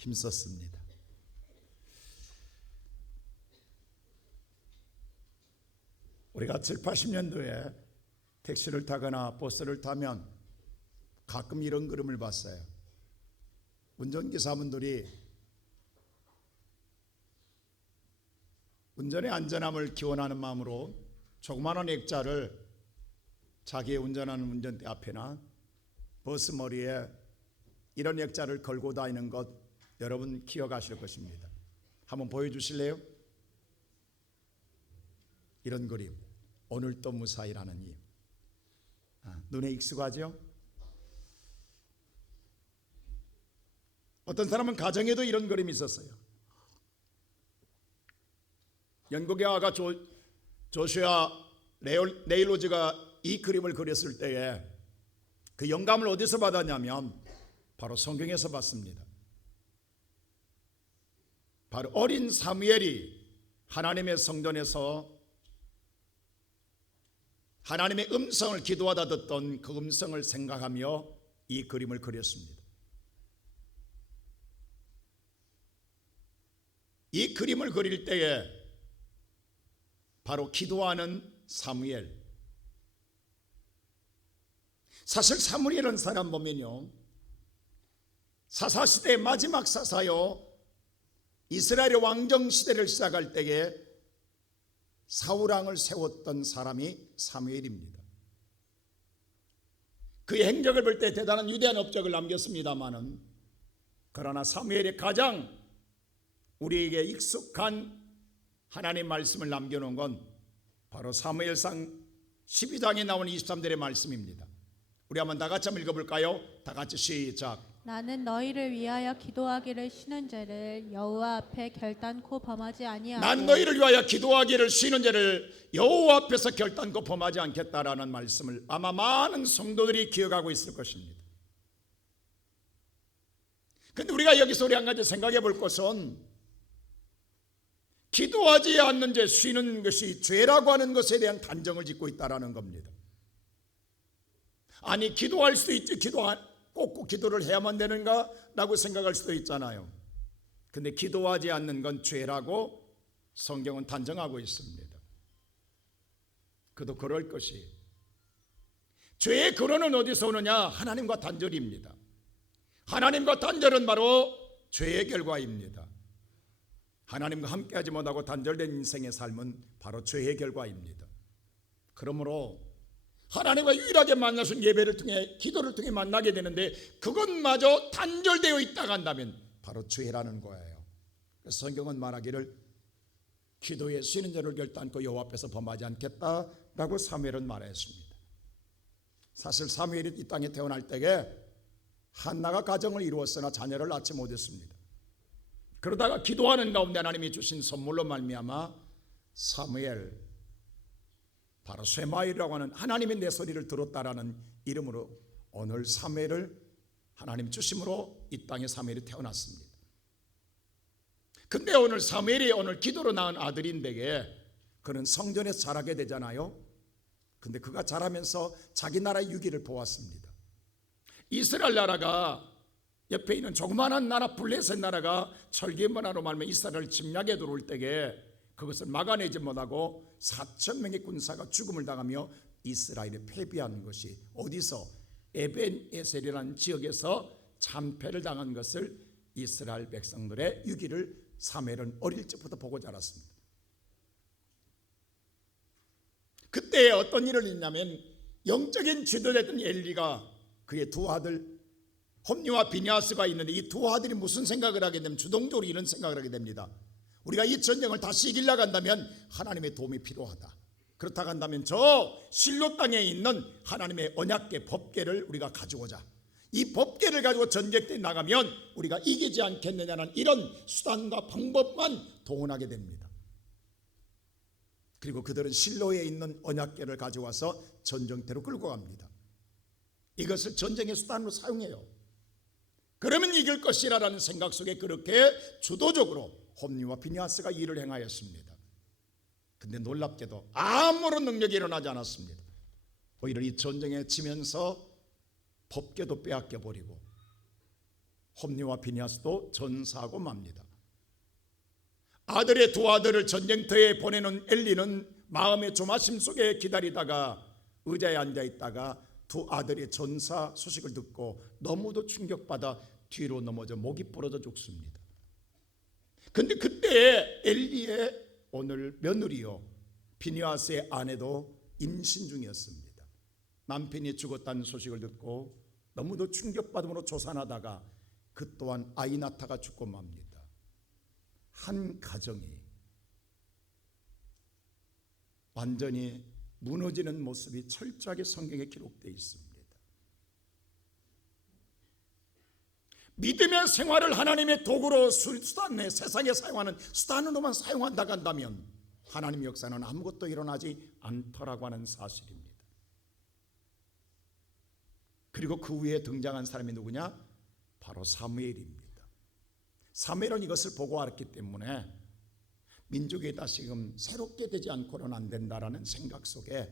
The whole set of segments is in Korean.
힘썼습니다. 우리가 7, 80년도에 택시를 타거나 버스를 타면 가끔 이런 그림을 봤어요. 운전기사분들이 운전의 안전함을 기원하는 마음으로 조그마한 액자를 자기의 운전하는 운전대 앞에나 버스 머리에 이런 액자를 걸고 다니는 것 여러분 기억하실 것입니다. 한번 보여주실래요? 이런 그림, 오늘도 무사히라는 이 눈에 익숙하죠? 어떤 사람은 가정에도 이런 그림이 있었어요. 영국의 화가 조슈아 네일로즈가 이 그림을 그렸을 때에 그 영감을 어디서 받았냐면 바로 성경에서 받습니다. 바로 어린 사무엘이 하나님의 성전에서 하나님의 음성을 기도하다 듣던 그 음성을 생각하며 이 그림을 그렸습니다. 이 그림을 그릴 때에 바로 기도하는 사무엘, 사실 사무엘이라는 사람 보면요, 사사시대의 마지막 사사요, 이스라엘의 왕정시대를 시작할 때에 사울왕을 세웠던 사람이 사무엘입니다. 그의 행적을 볼 때 대단한 위대한 업적을 남겼습니다마는, 그러나 사무엘이 가장 우리에게 익숙한 하나님의 말씀을 남겨놓은 건 바로 사무엘상 12장에 나오는 23절의 말씀입니다. 우리 한번 다 같이 한번 읽어볼까요? 다 같이 시작. 나는 너희를 위하여 기도하기를 쉬는 죄를 여호와 앞에 결단코 범하지 아니하고 난 너희를 위하여 기도하기를 쉬는 죄를 여호와 앞에서 결단코 범하지 않겠다라는 말씀을 아마 많은 성도들이 기억하고 있을 것입니다. 그런데 우리가 여기서 우리 한 가지 생각해 볼 것은, 기도하지 않는 죄, 쉬는 것이 죄라고 하는 것에 대한 단정을 짓고 있다는 겁니다. 아니, 기도할 수도 있지, 꼭 기도를 해야만 되는가? 라고 생각할 수도 있잖아요. 근데 기도하지 않는 건 죄라고 성경은 단정하고 있습니다. 그도 그럴 것이, 죄의 근원은 어디서 오느냐? 하나님과 단절입니다. 하나님과 단절은 바로 죄의 결과입니다. 하나님과 함께하지 못하고 단절된 인생의 삶은 바로 죄의 결과입니다. 그러므로 하나님과 유일하게 만나신 예배를 통해, 기도를 통해 만나게 되는데 그것마저 단절되어 있다가 한다면 바로 죄라는 거예요. 그래서 성경은 말하기를 기도에 쉬는 죄를 결단코 여호와 앞에서 범하지 않겠다라고 사무엘은 말했습니다. 사실 사무엘이 이 땅에 태어날 때에 한나가 가정을 이루었으나 자녀를 낳지 못했습니다. 그러다가 기도하는 가운데 하나님이 주신 선물로 말미암아 사무엘, 바로 쇠마이라고 하는 하나님의 내 소리를 들었다라는 이름으로 오늘 사무엘을 하나님 주심으로 이 땅에 사무엘이 태어났습니다. 근데 오늘 사무엘이 오늘 기도로 낳은 아들인데게 그는 성전에서 자라게 되잖아요. 근데 그가 자라면서 자기 나라의 유기를 보았습니다. 이스라엘 나라가 옆에 있는 조그마한 나라 블레셋 나라가 철기 문화로 말하면 이스라엘을 침략해 들어올 때에 그것을 막아내지 못하고 4,000명의 군사가 죽음을 당하며 이스라엘이 패배한 것이 어디서? 에벤에셀이라는 지역에서 참패를 당한 것을 이스라엘 백성들의 유기를 사무엘은 어릴 적부터 보고 자랐습니다. 그때 어떤 일을 했냐면 영적인 지도자였던 엘리가 그의 두 아들 홈리와 비냐스가 있는데 이 두 아들이 무슨 생각을 하게 되면 주동적으로 이런 생각을 하게 됩니다. 우리가 이 전쟁을 다시 이기려고 한다면 하나님의 도움이 필요하다. 그렇다고 한다면 저 실로 땅에 있는 하나님의 언약궤 법궤를 우리가 가져오자. 이 법궤를 가지고 전쟁에 나가면 우리가 이기지 않겠느냐는 이런 수단과 방법만 동원하게 됩니다. 그리고 그들은 실로에 있는 언약궤를 가져와서 전쟁터로 끌고 갑니다. 이것을 전쟁의 수단으로 사용해요. 그러면 이길 것이라는 생각 속에 그렇게 주도적으로 홈리와 비냐스가 일을 행하였습니다. 근데 놀랍게도 아무런 능력이 일어나지 않았습니다. 오히려 이 전쟁에 지면서 법궤도 빼앗겨 버리고 홈리와 비니아스도 전사하고 맙니다. 아들의 두 아들을 전쟁터에 보내는 엘리는 마음의 조마심 속에 기다리다가 의자에 앉아 있다가 두 아들의 전사 소식을 듣고 너무도 충격받아 뒤로 넘어져 목이 부러져 죽습니다. 근데 그때 엘리의 오늘 며느리요 비니아스의 아내도 임신 중이었습니다. 남편이 죽었다는 소식을 듣고 너무도 충격받음으로 조산하다가 그 또한 아이 낳다가 죽고 맙니다. 한 가정이 완전히 무너지는 모습이 철저하게 성경에 기록되어 있습니다. 믿음의 생활을 하나님의 도구로 수단에 세상에 사용하는 수단으로만 사용한다고 한다면 하나님의 역사는 아무것도 일어나지 않더라고 하는 사실입니다. 그리고 그 후에 등장한 사람이 누구냐? 바로 사무엘입니다. 사무엘은 이것을 보고 알았기 때문에 민족이 다시금 새롭게 되지 않고는 안 된다라는 생각 속에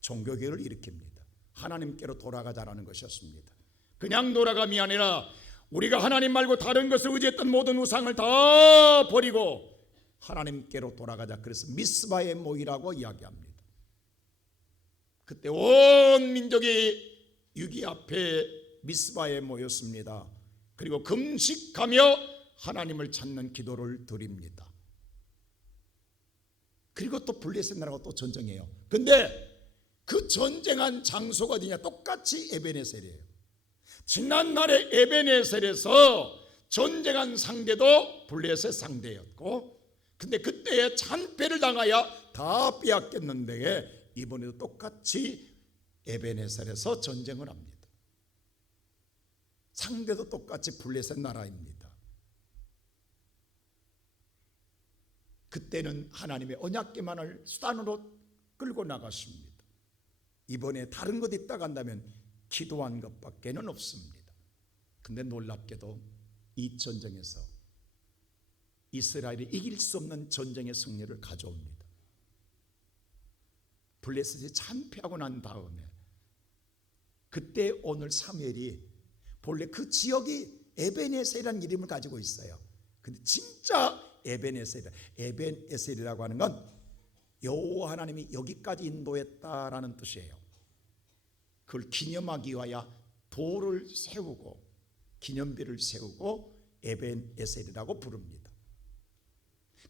종교개혁을 일으킵니다. 하나님께로 돌아가자라는 것이었습니다. 그냥 돌아감이 아니라 우리가 하나님 말고 다른 것을 의지했던 모든 우상을 다 버리고 하나님께로 돌아가자. 그래서 미스바에 모이라고 이야기합니다. 그때 온 민족이 유기 앞에 미스바에 모였습니다. 그리고 금식하며 하나님을 찾는 기도를 드립니다. 그리고 또 블레셋 나라가 또 전쟁해요. 근데 그 전쟁한 장소가 어디냐? 똑같이 에베네셀이에요. 지난날의 에베네셀에서 전쟁한 상대도 블레셋 상대였고, 근데 그때에 잔패를 당하여 다 빼앗겼는데 이번에도 똑같이 에베네셀에서 전쟁을 합니다. 상대도 똑같이 블레셋 나라입니다. 그때는 하나님의 언약궤만을 수단으로 끌고 나갔습니다. 이번에 다른 것 있다고 한다면 기도한 것밖에는 없습니다. 근데 놀랍게도 이 전쟁에서 이스라엘이 이길 수 없는 전쟁의 승리를 가져옵니다. 블레셋이 참패하고 난 다음에 그때 오늘 사무엘이 본래 그 지역이 에벤에셀이라는 이름을 가지고 있어요. 근데 진짜 에벤에셀이라고 하는 건 여호와 하나님이 여기까지 인도했다라는 뜻이에요. 그걸 기념하기 위하여 돌을 세우고 기념비를 세우고 에벤에셀이라고 부릅니다.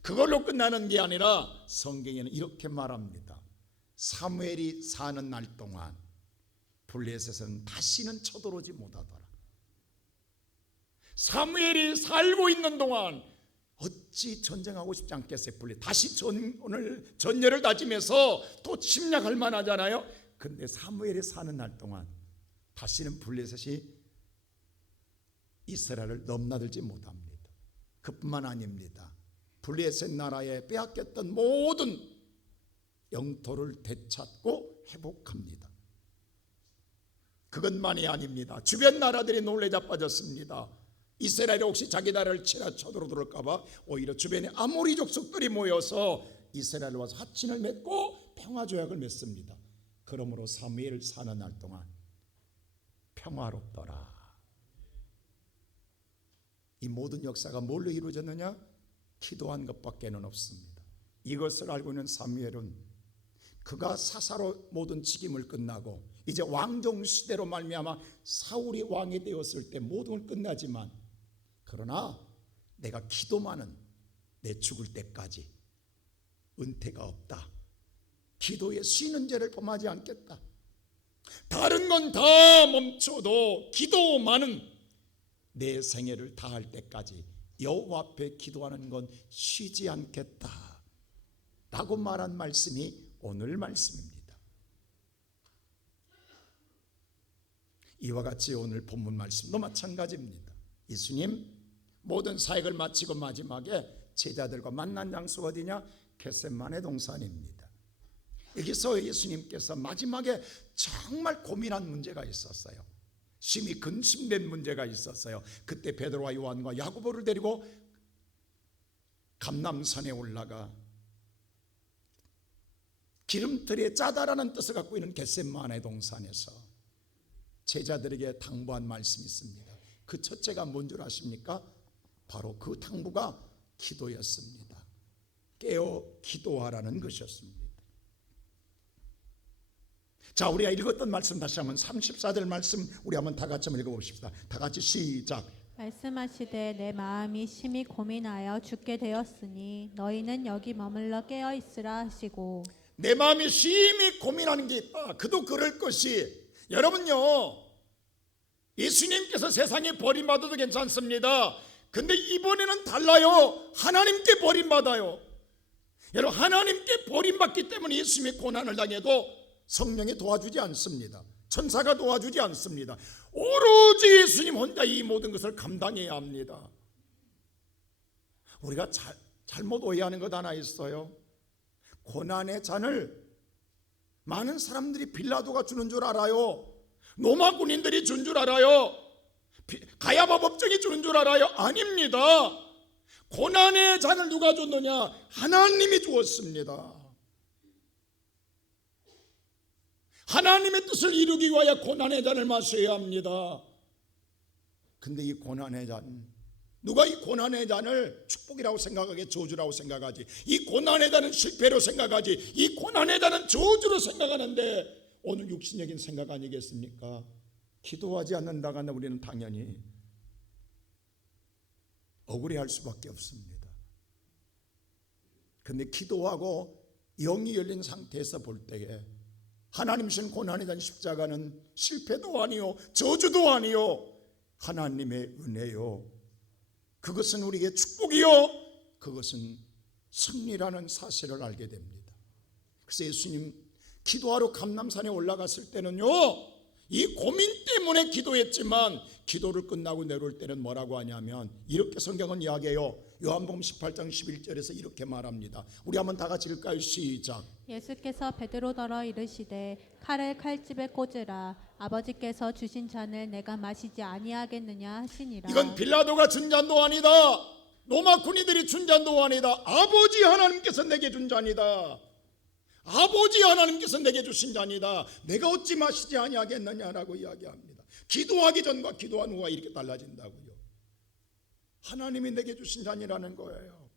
그걸로 끝나는 게 아니라 성경에는 이렇게 말합니다. 사무엘이 사는 날 동안 블레셋은 다시는 쳐들어오지 못하더라. 사무엘이 살고 있는 동안 어찌 전쟁하고 싶지 않겠어요? 다시 오늘 전열을 다짐해서 또 침략할 만하잖아요. 근데 사무엘이 사는 날 동안 다시는 블레셋이 이스라엘을 넘나들지 못합니다. 그뿐만 아닙니다. 블레셋 나라에 빼앗겼던 모든 영토를 되찾고 회복합니다. 그것만이 아닙니다. 주변 나라들이 놀래 자빠졌습니다. 이스라엘이 혹시 자기 나라를 쳐들어들까 봐 오히려 주변에 아모리 족속들이 모여서 이스라엘 와서 합친을 맺고 평화조약을 맺습니다. 그러므로 사무엘 사는 날 동안 평화롭더라. 이 모든 역사가 뭘로 이루어졌느냐? 기도한 것밖에는 없습니다. 이것을 알고 있는 사무엘은 그가 사사로 모든 직임을 끝나고 이제 왕정 시대로 말미암아 사울이 왕이 되었을 때 모든 걸 끝나지만 그러나 내가 기도만은 내 죽을 때까지 은퇴가 없다. 기도에 쉬는 죄를 범하지 않겠다. 다른 건 다 멈춰도 기도만은 내 생애를 다할 때까지 여호와 앞에 기도하는 건 쉬지 않겠다 라고 말한 말씀이 오늘 말씀입니다. 이와 같이 오늘 본문 말씀도 마찬가지입니다. 예수님 모든 사역을 마치고 마지막에 제자들과 만난 장소가 어디냐? 겟세마네 동산입니다. 여기서 예수님께서 마지막에 정말 고민한 문제가 있었어요. 심히 근심된 문제가 있었어요. 그때 베드로와 요한과 야고보를 데리고 감람산에 올라가 기름틀에 짜다라는 뜻을 갖고 있는 겟세마네 동산에서 제자들에게 당부한 말씀이 있습니다. 그 첫째가 뭔 줄 아십니까? 바로 그 당부가 기도였습니다. 깨어 기도하라는 것이었습니다. 자, 우리가 읽었던 말씀 다시 한번 34절 말씀 우리 한번 다 같이 한번 읽어봅시다. 다 같이 시작. 말씀하시되 내 마음이 심히 고민하여 죽게 되었으니 너희는 여기 머물러 깨어 있으라 하시고. 내 마음이 심히 고민하는 게 있다. 그도 그럴 것이, 여러분요, 예수님께서 세상에 버림받아도 괜찮습니다. 근데 이번에는 달라요. 하나님께 버림받아요. 여러분, 하나님께 버림받기 때문에 예수님의 고난을 당해도 성령이 도와주지 않습니다. 천사가 도와주지 않습니다. 오로지 예수님 혼자 이 모든 것을 감당해야 합니다. 우리가 잘못 오해하는 것 하나 있어요. 고난의 잔을 많은 사람들이 빌라도가 주는 줄 알아요. 로마 군인들이 준 줄 알아요. 가야바 법정이 주는 줄 알아요. 아닙니다. 고난의 잔을 누가 줬느냐? 하나님이 주었습니다. 하나님의 뜻을 이루기 위하여 고난의 잔을 마셔야 합니다. 근데 이 고난의 잔, 누가 이 고난의 잔을 축복이라고 생각하게 저주라고 생각하지? 이 고난의 잔은 실패로 생각하지? 이 고난의 잔은 저주로 생각하는데 오늘 육신적인 생각 아니겠습니까? 기도하지 않는다가 우리는 당연히 억울해할 수밖에 없습니다. 근데 기도하고 영이 열린 상태에서 볼 때에 하나님 신 고난에 대한 십자가는 실패도 아니요 저주도 아니요 하나님의 은혜요, 그것은 우리에게 축복이요, 그것은 승리라는 사실을 알게 됩니다. 그래서 예수님 기도하러 감람산에 올라갔을 때는요, 이 고민 때문에 기도했지만 기도를 끝나고 내려올 때는 뭐라고 하냐면 이렇게 성경은 이야기해요. 요한복음 18장 11절에서 이렇게 말합니다. 우리 한번 다 같이 읽을까요? 시작. 예수께서 베드로더러 이르시되 칼을 칼집에 꽂으라. 아버지께서 주신 잔을 내가 마시지 아니하겠느냐 하시니라. 이건 빌라도가 준 잔도 아니다. 로마 군인들이 준 잔도 아니다. 아버지 하나님께서 내게 준 잔이다. 아버지 하나님께서 내게 주신 잔이다. 내가 어찌 마시지 아니하겠느냐라고 이야기합니다. 기도하기 전과 기도한 후가 이렇게 달라진다고요. 하나님이 내게 주신 잔이라는 거예요.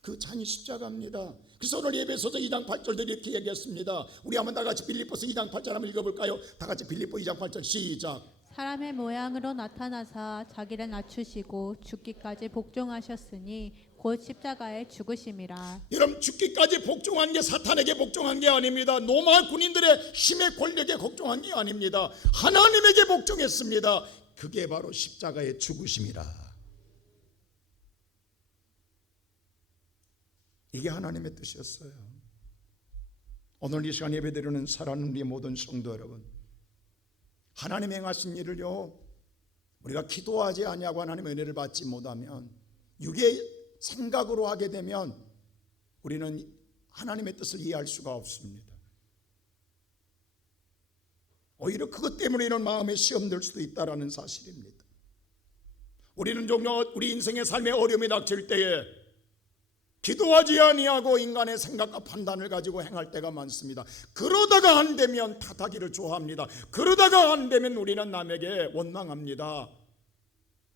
그 잔이 십자가입니다. 그래서 오늘 예배소서 2장 8절도 이렇게 얘기했습니다. 우리 한번 다 같이 빌립보서 2장 8절 한번 읽어볼까요? 다 같이 빌립보 2장 8절 시작. 사람의 모양으로 나타나사 자기를 낮추시고 죽기까지 복종하셨으니 곧 십자가에 죽으심이라. 여러분, 죽기까지 복종한 게 사탄에게 복종한 게 아닙니다. 로마 군인들의 힘의 권력에 복종한 게 아닙니다. 하나님에게 복종했습니다. 그게 바로 십자가의 죽으심이라. 이게 하나님의 뜻이었어요. 오늘 이 시간 예배드리는 사랑하는 우리 모든 성도 여러분, 하나님 행하신 일을요, 우리가 기도하지 아니하고 하나님의 은혜를 받지 못하면, 육의 생각으로 하게 되면 우리는 하나님의 뜻을 이해할 수가 없습니다. 오히려 그것 때문에 이런 마음에 시험될 수도 있다는 사실입니다. 우리는 종종 우리 인생의 삶에 어려움이 닥칠 때에 기도하지 아니하고 인간의 생각과 판단을 가지고 행할 때가 많습니다. 그러다가 안 되면 탓하기를 좋아합니다. 그러다가 안 되면 우리는 남에게 원망합니다.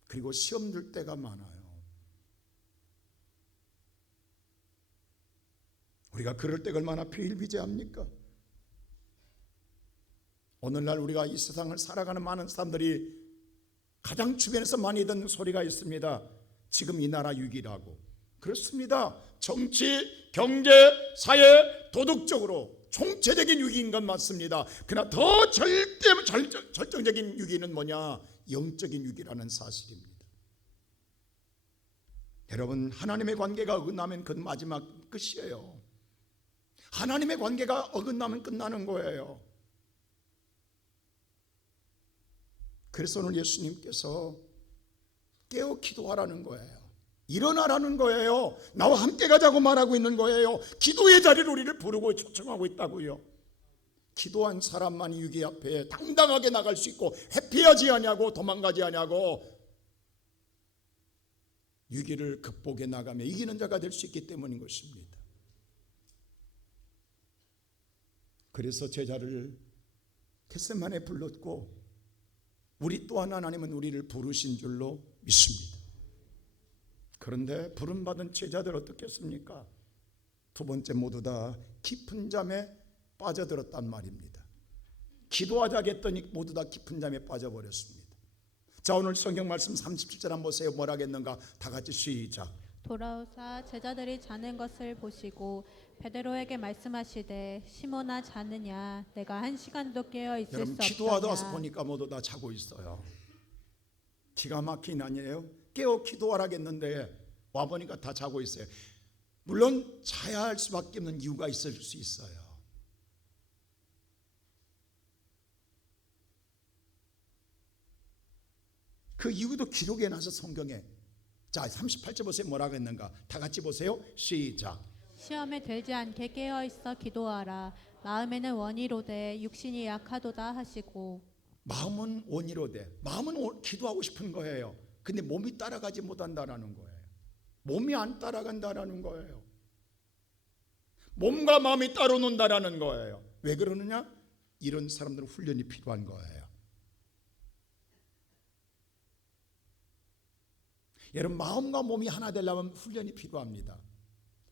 그리고 시험 들 때가 많아요. 우리가 그럴 때가 얼마나 비일비재합니까? 오늘날 우리가 이 세상을 살아가는 많은 사람들이 가장 주변에서 많이 듣는 소리가 있습니다. 지금 이 나라 위기라고. 그렇습니다. 정치, 경제, 사회, 도덕적으로 총체적인 위기인 건 맞습니다. 그러나 더 절정적인 위기는 뭐냐? 영적인 위기라는 사실입니다. 여러분, 하나님의 관계가 어긋나면 그건 마지막 끝이에요. 하나님의 관계가 어긋나면 끝나는 거예요. 그래서 오늘 예수님께서 깨어 기도하라는 거예요. 일어나라는 거예요. 나와 함께 가자고 말하고 있는 거예요. 기도의 자리를 우리를 부르고 초청하고 있다고요. 기도한 사람만이 위기 앞에 당당하게 나갈 수 있고, 회피하지 아니하고 도망가지 아니하고 위기를 극복해 나가며 이기는 자가 될 수 있기 때문인 것입니다. 그래서 제자를 겟세마네에 불렀고 우리 또한 하나님은 우리를 부르신 줄로 믿습니다. 그런데 부름받은 제자들 어떻겠습니까? 두 번째, 모두 다 깊은 잠에 빠져들었단 말입니다. 기도하자 했더니 모두 다 깊은 잠에 빠져버렸습니다. 자, 오늘 성경 말씀 37절 한번 보세요. 뭐라 하겠는가? 다 같이 시작. 돌아오사 제자들이 자는 것을 보시고 베드로에게 말씀하시되 시몬아 자느냐 내가 1시간도 깨어 있을 수 여러분, 없더냐. 기도하다 와서 보니까 모두 다 자고 있어요. 기가 막힌 아니에요? 깨어 기도하라겠는데 와보니까 다 자고 있어요. 물론 자야 할 수밖에 없는 이유가 있을 수 있어요. 그 이유도 기록해 놔서 성경에. 자, 38절 보세요. 뭐라고 했는가? 다 같이 보세요. 시작. 시험에 들지 않게 깨어 있어 기도하라. 마음에는 원이로되 육신이 약하도다 하시고. 마음은 원이로되, 마음은 기도하고 싶은 거예요. 근데 몸이 따라가지 못한다라는 거예요. 몸이 안 따라간다라는 거예요. 몸과 마음이 따로 논다라는 거예요. 왜 그러느냐? 이런 사람들은 훈련이 필요한 거예요. 여러분, 마음과 몸이 하나 되려면 훈련이 필요합니다.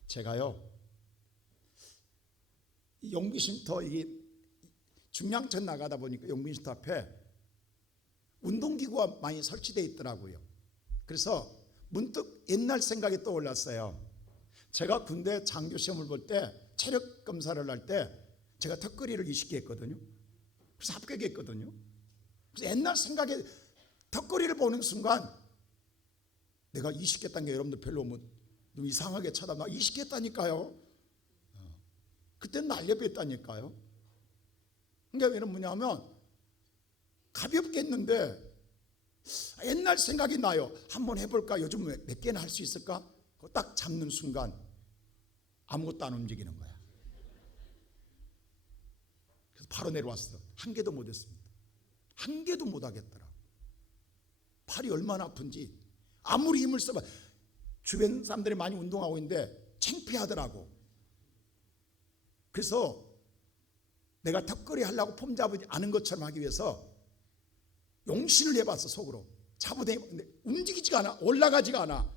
제가요, 용비쉼터, 이게 중량천 나가다 보니까 용비쉼터 앞에 운동기구가 많이 설치되어 있더라고요. 그래서 문득 옛날 생각이 떠올랐어요. 제가 군대 장교 시험을 볼 때, 체력 검사를 할 때 제가 턱걸이를 20개 했거든요. 그래서 합격했거든요. 그래서 옛날 생각에 턱걸이를 보는 순간 내가 20개 했다는 게 여러분들 별로 뭐 이상하게 쳐다봐. 20개 했다니까요. 그때는 날렵했다니까요. 그러니까 왜냐면 뭐냐면 가볍게 했는데 옛날 생각이 나요. 한번 해볼까? 요즘 몇 개나 할 수 있을까? 딱 잡는 순간 아무것도 안 움직이는 거야. 그래서 바로 내려왔어. 한 개도 못 했습니다. 한 개도 못 하겠더라. 팔이 얼마나 아픈지 아무리 힘을 써봐. 주변 사람들이 많이 운동하고 있는데 창피하더라고. 그래서 내가 턱걸이 하려고 폼 잡지 않은 것처럼 하기 위해서 용신을 해봤어. 속으로 잡아대는데 움직이지가 않아. 올라가지가 않아.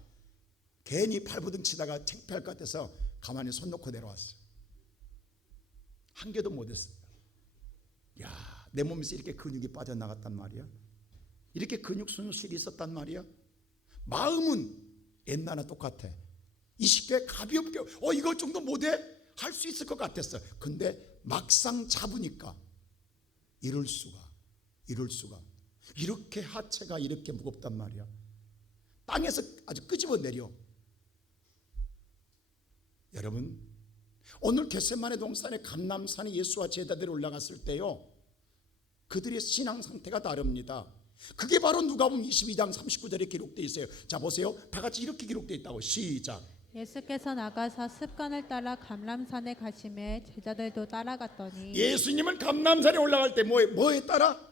괜히 발부둥 치다가 창피할 것 같아서 가만히 손 놓고 내려왔어. 한 개도 못했습니다. 야, 내 몸에서 이렇게 근육이 빠져나갔단 말이야. 이렇게 근육 손실이 있었단 말이야. 마음은 옛날과 똑같아. 20개 가볍게 이것 정도 못해? 할 수 있을 것 같았어. 근데 막상 잡으니까 이럴 수가. 이렇게 하체가 이렇게 무겁단 말이야. 땅에서 아주 끄집어 내려. 여러분, 오늘 겟세마네 동산의 감람산에 예수와 제자들이 올라갔을 때요, 그들의 신앙 상태가 다릅니다. 그게 바로 누가복음 22장 39절에 기록되어 있어요. 자, 보세요. 다 같이 이렇게 기록되어 있다고. 시작. 예수께서 나가사 습관을 따라 감람산에 가시매 제자들도 따라갔더니. 예수님은 감람산에 올라갈 때 뭐에 따라?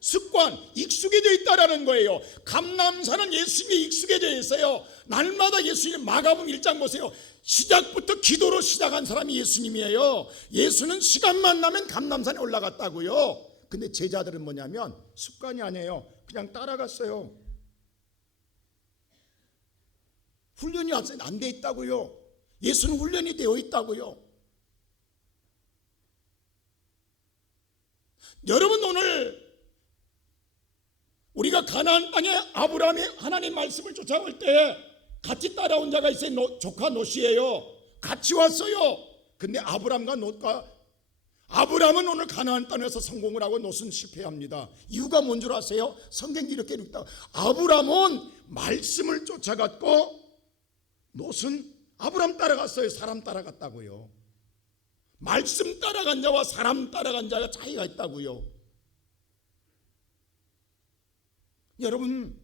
습관, 익숙해져 있다라는 거예요. 감람산은 예수님이 익숙해져 있어요. 날마다 예수님, 마가복음 1장 보세요. 시작부터 기도로 시작한 사람이 예수님이에요. 예수는 시간만 나면 감람산에 올라갔다고요. 근데 제자들은 뭐냐면 습관이 아니에요. 그냥 따라갔어요. 훈련이 안 돼 있다고요. 예수는 훈련이 되어 있다고요. 여러분, 오늘 우리가 가나안 땅에 아브라함이 하나님 말씀을 쫓아올 때 같이 따라온 자가 있어요. 조카 롯이에요. 같이 왔어요. 근데 아브라함은 오늘 가나안 땅에서 성공을 하고 롯은 실패합니다. 이유가 뭔 줄 아세요? 성경이 이렇게 읽다. 아브라함은 말씀을 쫓아갔고 롯은 아브라함 따라갔어요. 사람 따라갔다고요. 말씀 따라간 자와 사람 따라간 자가 차이가 있다고요. 여러분,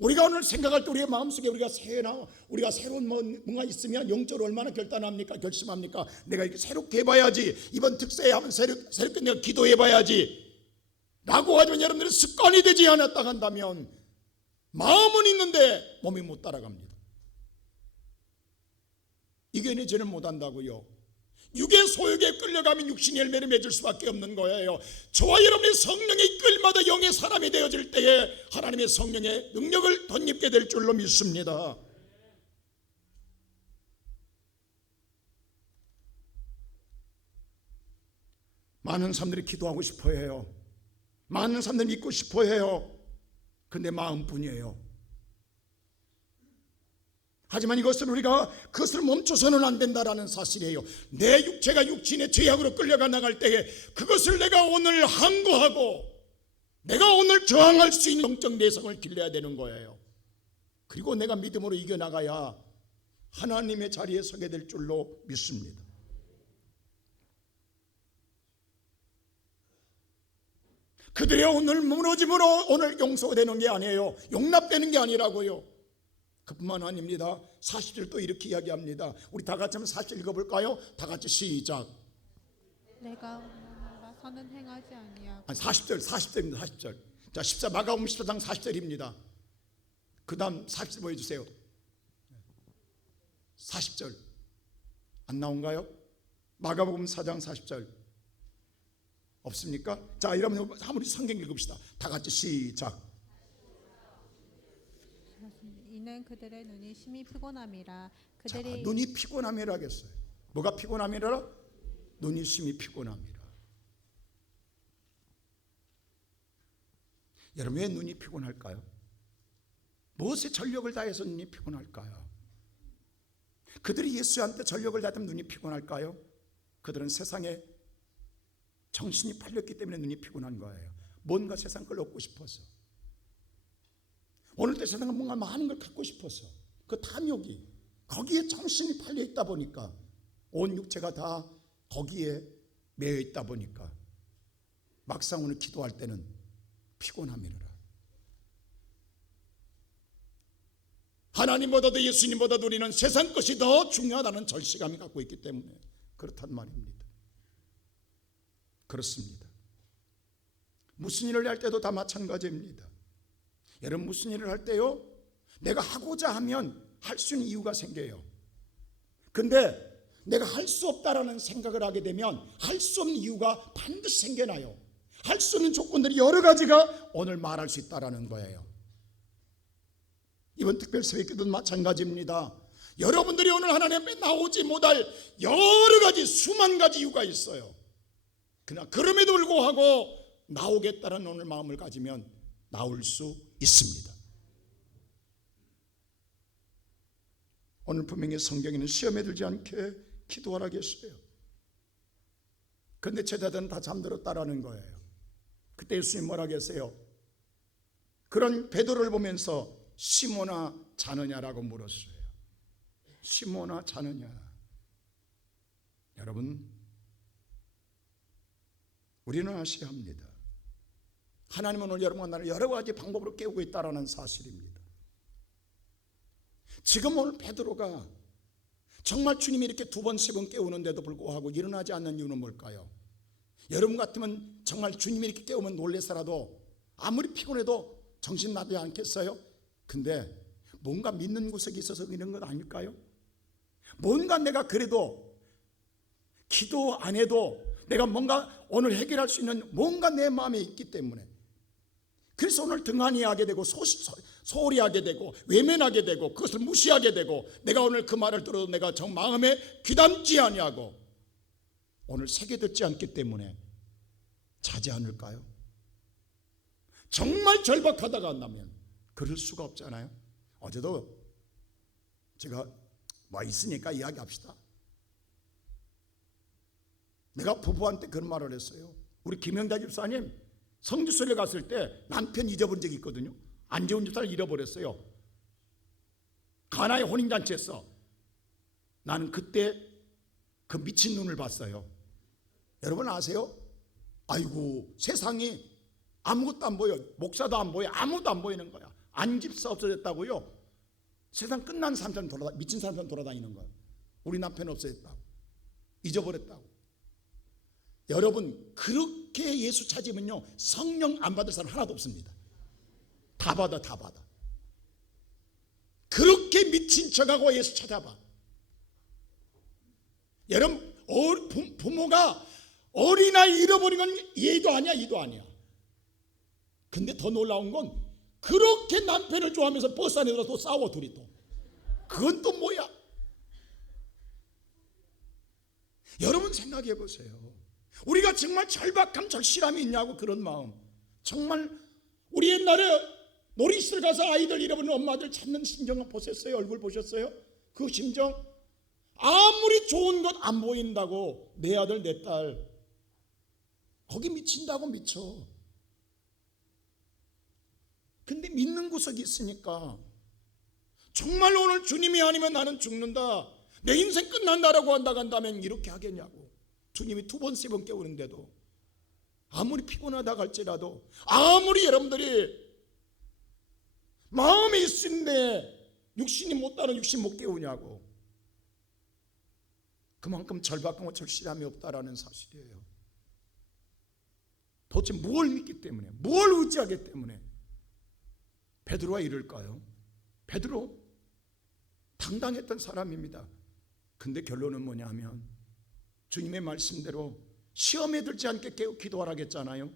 우리가 오늘 생각할 때 우리의 마음속에 우리가 새로운 뭔가 있으면 영적으로 얼마나 결심합니까? 내가 이렇게 새롭게 해봐야지. 이번 특세에 하면 새롭게 내가 기도해봐야지 라고 하지만 여러분들은 습관이 되지 않았다 한다면 마음은 있는데 몸이 못 따라갑니다. 이겨내지는 못한다고요. 육의 소욕에 끌려가면 육신의 열매를 맺을 수밖에 없는 거예요. 저와 여러분의 성령의 이끌마다 영의 사람이 되어질 때에 하나님의 성령의 능력을 덧입게 될 줄로 믿습니다. 많은 사람들이 기도하고 싶어 해요. 많은 사람들이 믿고 싶어 해요. 근데 마음뿐이에요. 하지만 이것을 우리가 그것을 멈춰서는 안 된다라는 사실이에요. 내 육체가 육신의 죄악으로 끌려가 나갈 때에 그것을 내가 오늘 항거하고 내가 오늘 저항할 수 있는 영적 내성을 길러야 되는 거예요. 그리고 내가 믿음으로 이겨나가야 하나님의 자리에 서게 될 줄로 믿습니다. 그들의 오늘 무너짐으로 오늘 용서되는 게 아니에요. 용납되는 게 아니라고요. 그뿐만 아닙니다. 40절 또 이렇게 이야기합니다. 우리 다 같이 한번 40절 읽어볼까요? 다 같이 시작. 내가 선은 행하지 아니하고 40절입니다. 40절. 자, 마가복음 14장 40절입니다. 그 다음 40절 보여주세요. 40절 안 나온가요? 마가복음 4장 40절 없습니까? 자, 여러분 한번 성경 읽읍시다. 다 같이 시작. 이는 그들의 눈이 심히 피곤함이라. 자, 그들이 눈이 피곤함이라 하겠어요. 뭐가 피곤함이라? 눈이 심히 피곤함이라. 여러분 왜 눈이 피곤할까요? 무엇에 전력을 다해서 눈이 피곤할까요? 그들이 예수한테 전력을 다하면 눈이 피곤할까요? 그들은 세상에 정신이 팔렸기 때문에 눈이 피곤한 거예요. 뭔가 세상 걸 얻고 싶어서. 오늘때 세상은 뭔가 많은 걸 갖고 싶어서 그 탐욕이 거기에 정신이 팔려 있다 보니까 온 육체가 다 거기에 매여 있다 보니까 막상 오늘 기도할 때는 피곤함이라. 하나님보다도 예수님보다도 우리는 세상 것이 더 중요하다는 절실감이 갖고 있기 때문에 그렇단 말입니다. 그렇습니다. 무슨 일을 할 때도 다 마찬가지입니다. 여러분 무슨 일을 할 때요, 내가 하고자 하면 할 수 있는 이유가 생겨요. 근데 내가 할 수 없다라는 생각을 하게 되면 할 수 없는 이유가 반드시 생겨나요. 할 수 없는 조건들이 여러 가지가 오늘 말할 수 있다라는 거예요. 이번 특별 새벽기도도 마찬가지입니다. 여러분들이 오늘 하나님 앞에 나오지 못할 여러 가지 수만 가지 이유가 있어요. 그러나 그럼에도 불구하고 나오겠다는 오늘 마음을 가지면 나올 수 있습니다. 오늘 분명히 성경에는 시험에 들지 않게 기도하라고 했어요. 그런데 제자들은 다 잠들었다라는 거예요. 그때 예수님 뭐라고 했어요? 그런 베드로를 보면서 시몬아 자느냐라고 물었어요. 시몬아 자느냐. 여러분 우리는 아셔야 합니다. 하나님은 오늘 여러분과 나를 여러 가지 방법으로 깨우고 있다는 사실입니다. 지금 오늘 베드로가 정말 주님이 이렇게 두 번, 세 번 깨우는데도 불구하고 일어나지 않는 이유는 뭘까요? 여러분 같으면 정말 주님이 이렇게 깨우면 놀래서라도 아무리 피곤해도 정신 나지 않겠어요? 근데 뭔가 믿는 구석이 있어서 이런 건 아닐까요? 뭔가 내가 그래도 기도 안 해도 내가 뭔가 오늘 해결할 수 있는 뭔가 내 마음에 있기 때문에 그래서 오늘 등한히하게 되고 소홀히 하게 되고 외면하게 되고 그것을 무시하게 되고 내가 오늘 그 말을 들어도 내가 정 마음에 귀담지 아니하고 오늘 새겨 듣지 않기 때문에 자지 않을까요? 정말 절박하다가 한다면 그럴 수가 없잖아요. 어제도 제가 있으니까 이야기합시다. 내가 부부한테 그런 말을 했어요. 우리 김영자 집사님 성지순례 갔을 때 남편 잊어버린 적이 있거든요. 안재훈 집사를 잃어버렸어요. 가나의 혼인잔치에서 나는 그때 그 미친 눈을 봤어요. 여러분 아세요? 아이고 세상이 아무것도 안 보여. 목사도 안 보여. 아무도 안 보이는 거야. 안집사 없어졌다고요. 세상 끝난 사람처럼 미친 사람처럼 돌아다니는 거야. 우리 남편 없어졌다고. 잊어버렸다고. 여러분 그렇게 예수 찾으면요 성령 안 받을 사람 하나도 없습니다. 다 받아. 그렇게 미친 척하고 예수 찾아봐. 여러분 부모가 어린아이 잃어버린 건 얘도 아니야 이도 아니야. 근데 더 놀라운 건 그렇게 남편을 좋아하면서 버스 안에 들어서 또 싸워 둘이 또. 그건 또 뭐야? 여러분 생각해 보세요. 우리가 정말 절박함 절실함이 있냐고. 그런 마음. 정말 우리 옛날에 놀이시설 가서 아이들 잃어버린 엄마들 찾는 심정 보셨어요? 얼굴 보셨어요? 그 심정. 아무리 좋은 것 안 보인다고 내 아들 내 딸 거기 미친다고 미쳐. 근데 믿는 구석이 있으니까 정말 오늘 주님이 아니면 나는 죽는다, 내 인생 끝난다라고 한다면 이렇게 하겠냐고. 주님이 2번 3번 깨우는데도 아무리 피곤하다 할지라도, 아무리 여러분들이 마음에 있는데 육신이 못 따는 육신 못 깨우냐고. 그만큼 절박하고 절실함이 없다라는 사실이에요. 도대체 무엇을 믿기 때문에, 무엇을 의지하기 때문에 베드로가 이럴까요? 베드로 당당했던 사람입니다. 근데 결론은 뭐냐 하면 주님의 말씀대로 시험에 들지 않게 기도하라고 했잖아요.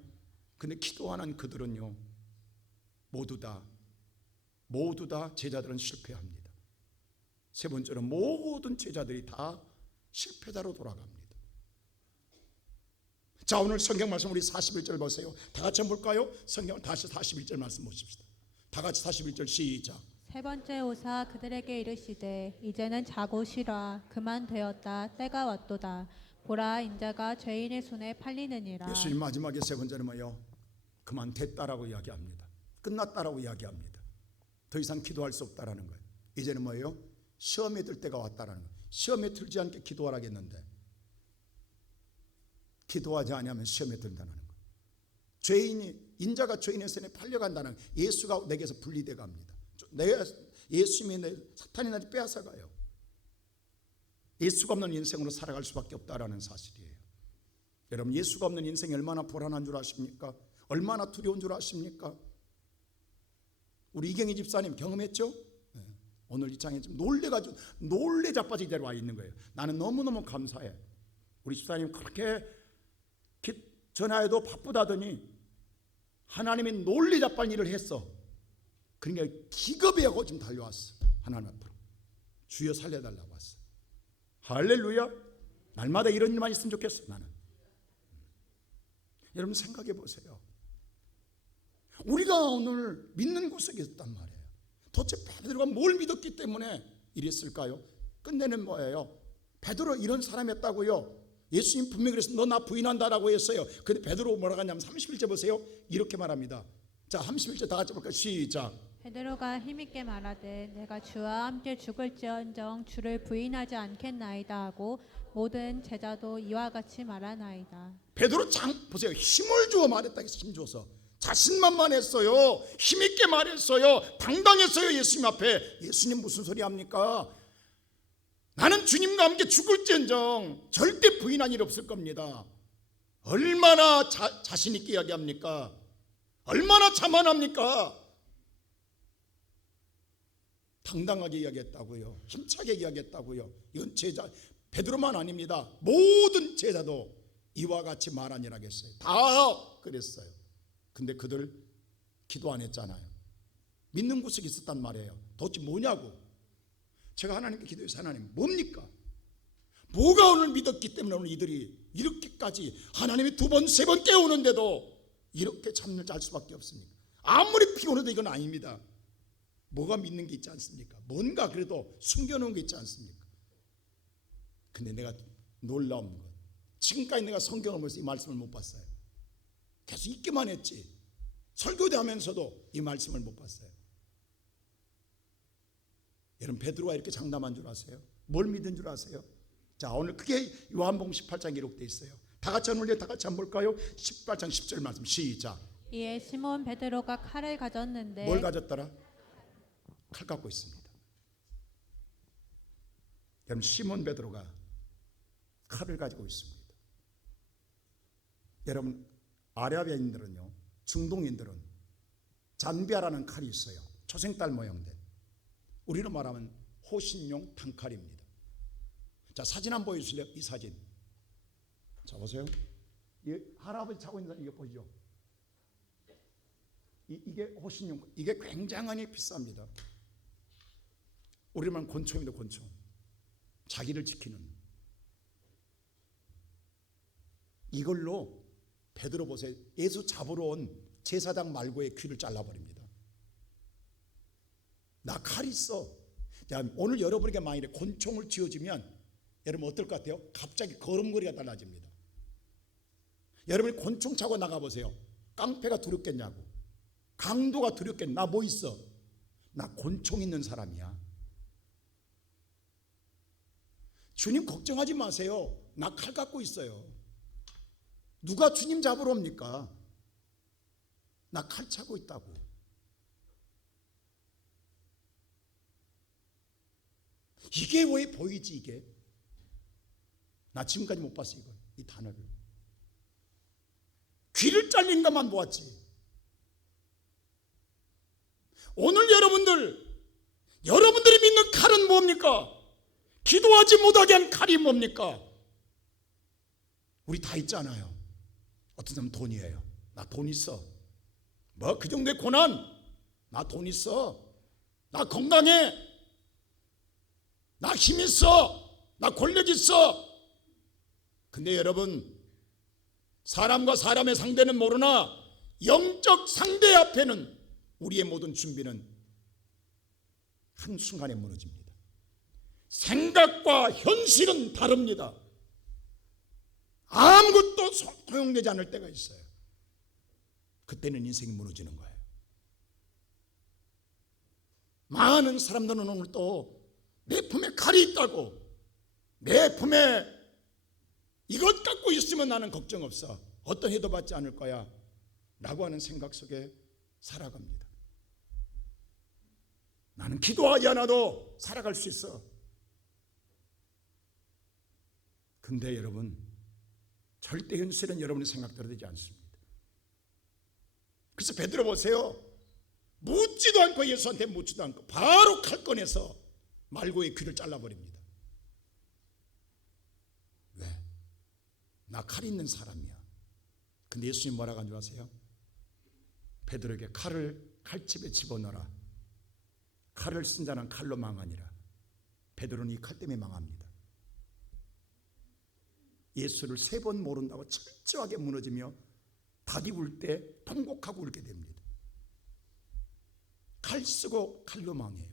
근데 기도 안 한 그들은요, 모두 다 제자들은 실패합니다. 세 번째로 모든 제자들이 다 실패자로 돌아갑니다. 자, 오늘 성경 말씀 우리 41절 보세요. 다 같이 한번 볼까요? 성경 다시 41절 말씀 보십시다. 다 같이 41절 시작. 세 번째 오사 그들에게 이르시되 이제는 자고 쉬라. 그만 되었다. 때가 왔도다. 보라, 인자가 죄인의 손에 팔리느니라. 예수님 마지막에 세 번째는 뭐예요? 그만 됐다라고 이야기합니다. 끝났다라고 이야기합니다. 더 이상 기도할 수 없다라는 거예요. 이제는 뭐예요? 시험에 들 때가 왔다라는 거예요. 시험에 들지 않게 기도하라겠는데 기도하지 않으면 시험에 든다는 거예요. 인자가 죄인의 손에 팔려간다는, 예수가 내게서 분리돼 갑니다. 예수님이 사탄이 나를 빼앗아가요. 예수가 없는 인생으로 살아갈 수밖에 없다라는 사실이에요. 여러분, 예수가 없는 인생이 얼마나 불안한 줄 아십니까? 얼마나 두려운 줄 아십니까? 우리 이경희 집사님 경험했죠? 네. 오늘 이 장에 좀 놀래 자빠지게 와 있는 거예요. 나는 너무너무 감사해. 우리 집사님 그렇게 전화해도 바쁘다더니 하나님이 놀래 자빠진 일을 했어. 그러니까 기겁해 하고 지금 달려왔어. 하나님 앞으로 주여 살려달라고 왔어. 할렐루야. 날마다 이런 일만 있으면 좋겠어. 나는. 여러분 생각해 보세요. 우리가 오늘 믿는 구석에 있단 말이에요. 도대체 베드로가 뭘 믿었기 때문에 이랬을까요? 끝내는 뭐예요? 베드로 이런 사람이었다고요. 예수님 분명히 그래서 너 나 부인한다라고 했어요. 근데 베드로 뭐라고 하냐면 31절 보세요. 이렇게 말합니다. 자, 31절 다 같이 볼까요? 시작. 베드로가 힘있게 말하되 내가 주와 함께 죽을지언정 주를 부인하지 않겠나이다 하고 모든 제자도 이와 같이 말하나이다. 베드로 보세요. 힘을 주어 말했다. 힘 줘서 자신만만했어요. 힘있게 말했어요. 당당했어요. 예수님 앞에. 예수님 무슨 소리 합니까? 나는 주님과 함께 죽을지언정 절대 부인한 일 없을 겁니다. 얼마나 자신 있게 이야기합니까? 얼마나 자만합니까? 당당하게 이야기했다고요. 힘차게 이야기했다고요. 이건 베드로만 아닙니다. 모든 제자도 이와 같이 말하니라겠어요. 다 그랬어요. 근데 그들 기도 안 했잖아요. 믿는 구석이 있었단 말이에요. 도대체 뭐냐고. 제가 하나님께 기도해서 하나님 뭡니까? 뭐가 오늘 믿었기 때문에 오늘 이들이 이렇게까지 하나님이 2번 3번 깨우는데도 이렇게 잠을 잘 수밖에 없습니까? 아무리 피곤해도 이건 아닙니다. 뭐가 믿는 게 있지 않습니까? 뭔가 그래도 숨겨놓은 게 있지 않습니까? 근데 내가 놀라운 것, 지금까지 내가 성경을 보면서 이 말씀을 못 봤어요. 계속 읽기만 했지 설교대 하면서도 이 말씀을 못 봤어요. 여러분, 베드로가 이렇게 장담한 줄 아세요? 뭘 믿은 줄 아세요? 자, 오늘 그게 요한복음 18장 기록되어 있어요. 다 같이 한번 볼까요? 18장 10절 말씀 시작. 이에 시몬 베드로가 칼을 가졌는데 뭘 가졌더라? 칼 갖고 있습니다. 여러분, 시몬 베드로가 칼을 가지고 있습니다. 여러분, 아라비아인들은요, 중동인들은 잔비아라는 칼이 있어요. 초생딸 모양된. 우리로 말하면 호신용 단칼입니다. 자, 사진 한번 보여주실래요? 이 사진. 자 보세요. 이 할아버지 차고 있는 이거 보이죠? 이게 호신용, 이게 굉장히 비쌉니다. 우리만 권총입니다. 권총. 자기를 지키는. 이걸로 베드로 보세요. 예수 잡으러 온 제사장 말고의 귀를 잘라버립니다. 나 칼 있어. 자, 오늘 여러분에게 만일에 권총을 쥐어주면 여러분 어떨 것 같아요? 갑자기 걸음걸이가 달라집니다. 여러분이 권총 차고 나가보세요. 깡패가 두렵겠냐고, 강도가 두렵겠냐. 나 뭐 있어? 나 권총 있는 사람이야. 주님 걱정하지 마세요. 나 칼 갖고 있어요. 누가 주님 잡으러 옵니까? 나 칼 차고 있다고. 이게 왜 보이지? 이게 나 지금까지 못 봤어. 이거 이 단어를. 귀를 잘린 것만 보았지. 오늘 여러분들이 믿는 칼은 뭡니까? 기도하지 못하게 한 칼이 뭡니까? 우리 다 있잖아요. 어떤 사람은 돈이에요. 나 돈 있어. 뭐 그 정도의 고난? 나 돈 있어. 나 건강해. 나 힘 있어. 나 권력 있어. 근데 여러분, 사람과 사람의 상대는 모르나 영적 상대 앞에는 우리의 모든 준비는 한순간에 무너집니다. 생각과 현실은 다릅니다. 아무것도 소용되지 않을 때가 있어요. 그때는 인생이 무너지는 거예요. 많은 사람들은 오늘 또 내 품에 칼이 있다고, 내 품에 이것 갖고 있으면 나는 걱정 없어, 어떤 해도 받지 않을 거야 라고 하는 생각 속에 살아갑니다. 나는 기도하지 않아도 살아갈 수 있어. 근데 여러분, 절대 현실은 여러분의 생각대로 되지 않습니다. 그래서 베드로 보세요. 묻지도 않고, 예수한테 묻지도 않고 바로 칼 꺼내서 말고의 귀를 잘라버립니다. 왜? 나 칼 있는 사람이야. 근데 예수님 뭐라고 한 줄 아세요? 베드로에게 칼집에 집어넣어라. 칼을 쓴 자는 칼로 망하니라. 베드로는 이 칼 때문에 망합니다. 예수를 3번 모른다고 철저하게 무너지며 닭이 울 때 통곡하고 울게 됩니다. 칼 쓰고 칼로 망해요.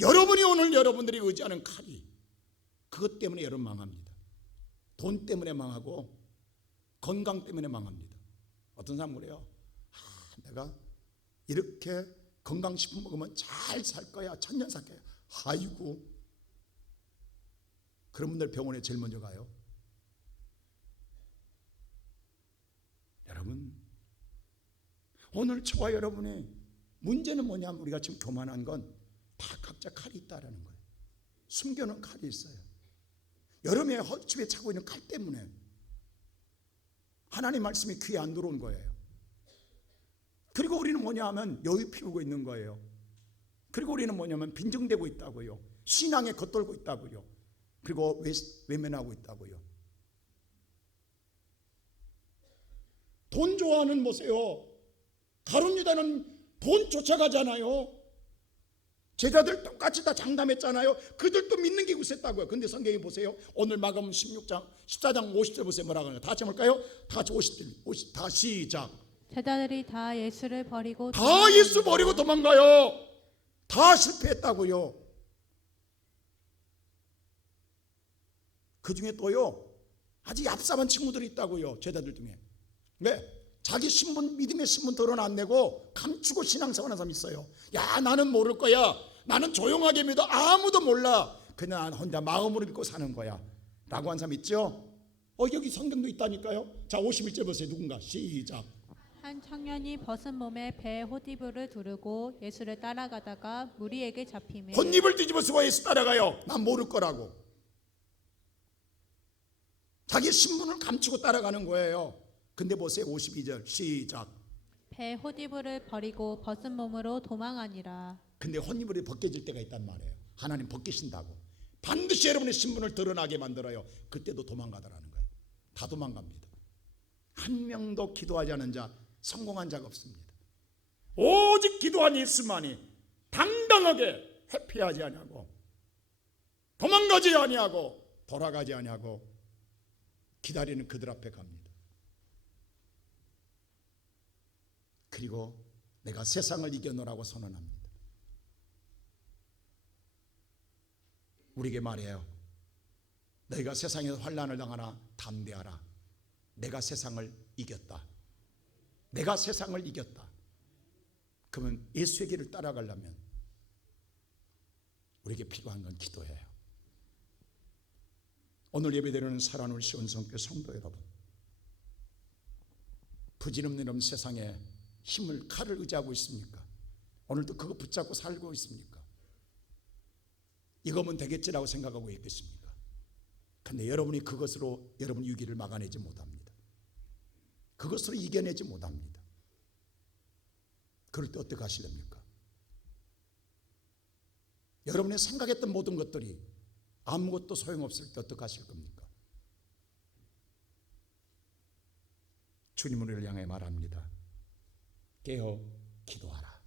여러분이 오늘 여러분들이 의지하는 칼이 그것 때문에 여러분 망합니다. 돈 때문에 망하고 건강 때문에 망합니다. 어떤 사람 그래요. 내가 이렇게 건강식품 먹으면 잘 살 거야, 천년 살 거야. 아이고, 그런 분들 병원에 제일 먼저 가요. 여러분, 오늘 저와 여러분의 문제는 뭐냐면, 우리가 지금 교만한 건 다 각자 칼이 있다라는 거예요. 숨겨놓은 칼이 있어요. 여러분의 허집에 차고 있는 칼 때문에 하나님 말씀이 귀에 안 들어온 거예요. 그리고 우리는 뭐냐 하면 여유 피우고 있는 거예요. 그리고 우리는 뭐냐면 빈정대고 있다고요. 신앙에 겉돌고 있다고요. 그리고 외면하고 있다고요. 돈 좋아하는 보세요. 가룟 유다는 돈 쫓아가잖아요. 제자들 똑같이 다 장담했잖아요. 그들도 믿는 게 우세했다고요. 근데 성경에 보세요. 오늘 마가복음 16장 14장 50절 보세요. 뭐라고 하나요? 다 같이 볼까요? 다 같이 50절 다 시작. 제자들이 다 예수를 버리고 다 예수 버리고 도망가요. 다 실패했다고요. 그 중에 또요, 아주 얍삽한 친구들이 있다고요. 제자들 중에. 왜? 자기 신분, 믿음의 신분 덜어는 안 내고 감추고 신앙생활하는 사람이 있어요. 야, 나는 모를 거야. 나는 조용하게 믿어. 아무도 몰라. 그냥 혼자 마음으로 믿고 사는 거야 라고 한 사람 있죠? 여기 성경도 있다니까요. 자, 51절 보세요. 누군가 시작. 한 청년이 벗은 몸에 배에 호디부를 두르고 예수를 따라가다가 무리에게 잡히매 헛입을 뒤집어 쓰고 예수 따라가요. 난 모를 거라고. 자기 신분을 감추고 따라가는 거예요. 근데 보세요. 52절 시작. 배 호디부를 버리고 벗은 몸으로 도망하니라. 근데 헛입을 벗겨질 때가 있단 말이에요. 하나님 벗기신다고. 반드시 여러분의 신분을 드러나게 만들어요. 그때도 도망가더라는 거예요. 다 도망갑니다. 한 명도 기도하지 않은 자, 성공한 자가 없습니다. 오직 기도한 예수만이 당당하게 회피하지 아니하고 도망가지 아니하고 돌아가지 아니하고 기다리는 그들 앞에 갑니다. 그리고 내가 세상을 이겨노라고 선언합니다. 우리에게 말해요. 너희가 세상에서 환난을 당하나 담대하라. 내가 세상을 이겼다. 내가 세상을 이겼다. 그러면 예수의 길을 따라가려면 우리에게 필요한 건 기도예요. 오늘 예배드리는 사랑하는 시온성교 성도 여러분, 부질없는 이런 세상에 힘을, 칼을 의지하고 있습니까? 오늘도 그거 붙잡고 살고 있습니까? 이거면 되겠지라고 생각하고 있겠습니까? 그런데 여러분이 그것으로 여러분 위기를 막아내지 못합니다. 그것으로 이겨내지 못합니다. 그럴 때 어떻게 하시렵니까? 여러분이 생각했던 모든 것들이 아무것도 소용없을 때 어떻게 하실 겁니까? 주님을 향해 말합니다. 깨어 기도하라.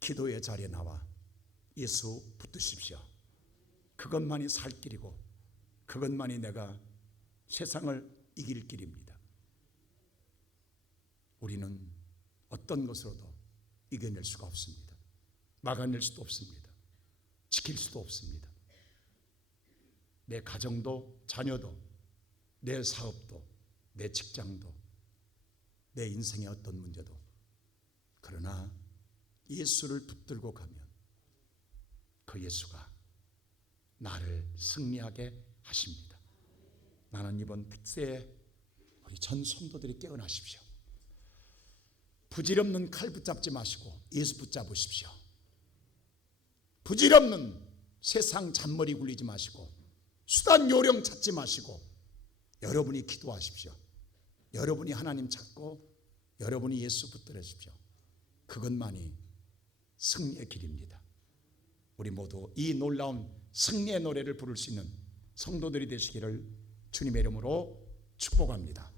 기도의 자리에 나와 예수 붙드십시오. 그것만이 살 길이고 그것만이 내가 세상을 이길 길입니다. 우리는 어떤 것으로도 이겨낼 수가 없습니다. 막아낼 수도 없습니다. 지킬 수도 없습니다. 내 가정도, 자녀도, 내 사업도, 내 직장도, 내 인생의 어떤 문제도. 그러나 예수를 붙들고 가면 그 예수가 나를 승리하게 하십니다. 나는 이번 특세에 우리 전 성도들이 깨어나십시오. 부질없는 칼 붙잡지 마시고 예수 붙잡으십시오. 부질없는 세상 잔머리 굴리지 마시고 수단 요령 찾지 마시고 여러분이 기도하십시오. 여러분이 하나님 찾고 여러분이 예수 붙들으십시오. 그것만이 승리의 길입니다. 우리 모두 이 놀라운 승리의 노래를 부를 수 있는 성도들이 되시기를 주님의 이름으로 축복합니다.